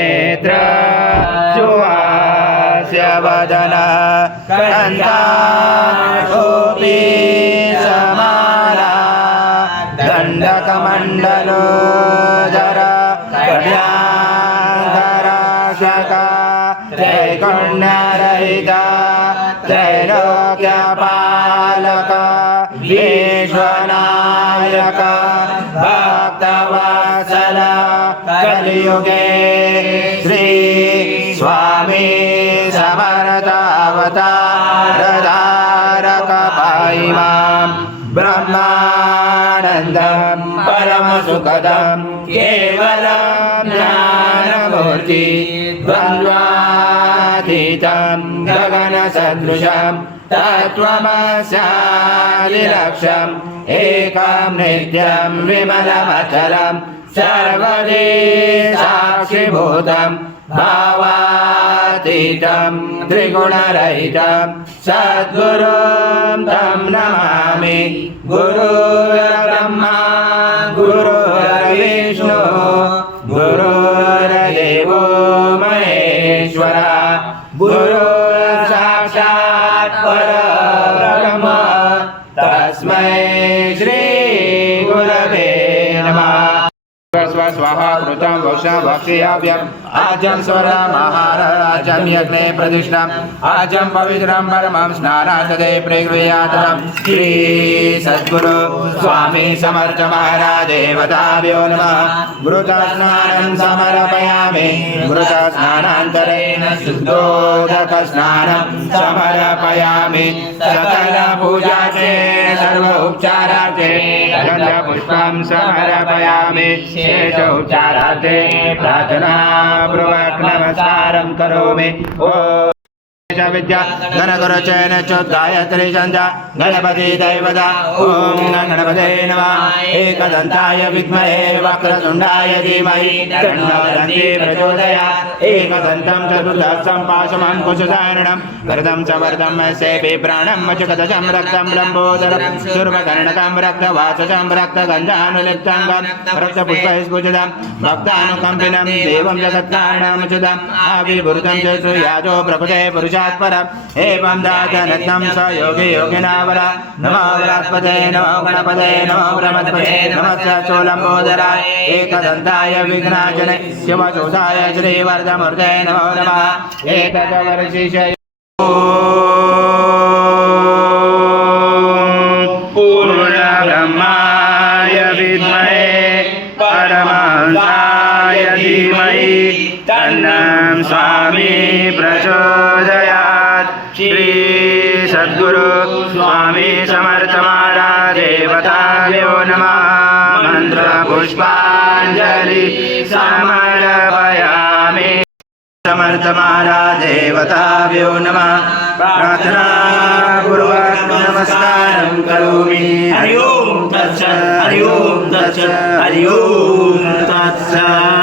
नेत्र सुहास्य वदन कन्दाटोपि समाला दण्डकमण्डलो जर कन्याधराशका त्रैकण्यरहिता त्रैलोक्यपालक विश्वनायक कलियुगे श्री स्वामी समर्थावतारधारक पाहि माँ ब्रह्मानन्दं परमसुखदं केवलं ज्ञानमूर्ति द्वन्द्वातीतं गगनसदृशं तत्त्वमस्यादिलक्ष्यम् एकं नित्यं विमलमचलं सर्वदे साक्षिभूतं भावातीतं त्रिगुणरहितं सद्गुरुं तं नमामि। गुरुर्ब्रह्मा गुरुर्विष्णु गुरुर्देवो महेश्वरा। गुरुर्साक्षात् परब्रह्म। तस्मै श्रीगुरवे स्वाहा कृतं वक्षा भक्षयाव्यम् आजं स्वर महाराजं यज्ञे प्रतिष्ठाम् आजं पवित्रं, परमं श्री सद्गुरु स्वामी समर्थ महाराज देवताभ्यो नमः। घृतस्नानं समर्पयामि। घृतस्नानान्तरेण शुद्धोदकस्नानं समर्पयामि। उपचाराचे गन्धपुष्पं समर्पयामि। शेष उपचाराते प्रार्थना पूर्वक नमस्कारं करोमि। ॐ विद्या गणगुरुचयन गायत्री संध्या गणपति दैवता ॐ गणपते नमः एकदन्ताय विद्महे वक्रतुण्डाय धीमहि तन्नो प्रचोदयात् एकदन्तं चतुर्दशं पाशमं कुशधारणं वरदं च वरदं सेवे प्राणं मचकदशं रक्तं लम्बोदरं सुर्वकर्णकं रक्तवाचचं रक्तगन्धानुलिप्तं रक्तपुष्पैस्फुजितं भक्तानुकम्पिनं देवं जगत्कारणमुचितम् आविभूतं च श्रूयाजो प्रभुते पुरुषात् एवं दातनत्नं स योगी योगिनावर। नमो बृहस्पते नमो गणपते नमो ब्रह्मपते नमः चोलम्बोदराय एकदन्ताय विघ्नाजने शिवचोषाय श्रीवर्धमूर्ते नमो नमः। एतदवर्षिषय पूर्णब्रह्माय विद्महे, परमहंसाय धीमहि स्वामी प्रचोदयात् सद्गुरु स्वामी समर्थ महाराज देवताभ्यो नमः। मन्त्रपुष्पाञ्जलि समर्पयामि। समर्थ महाराज देवताभ्यो नमः। प्रार्थना पूर्वक नमस्कारं करोमि। हरि ओम तत्सत् हरि ओम तत्सत्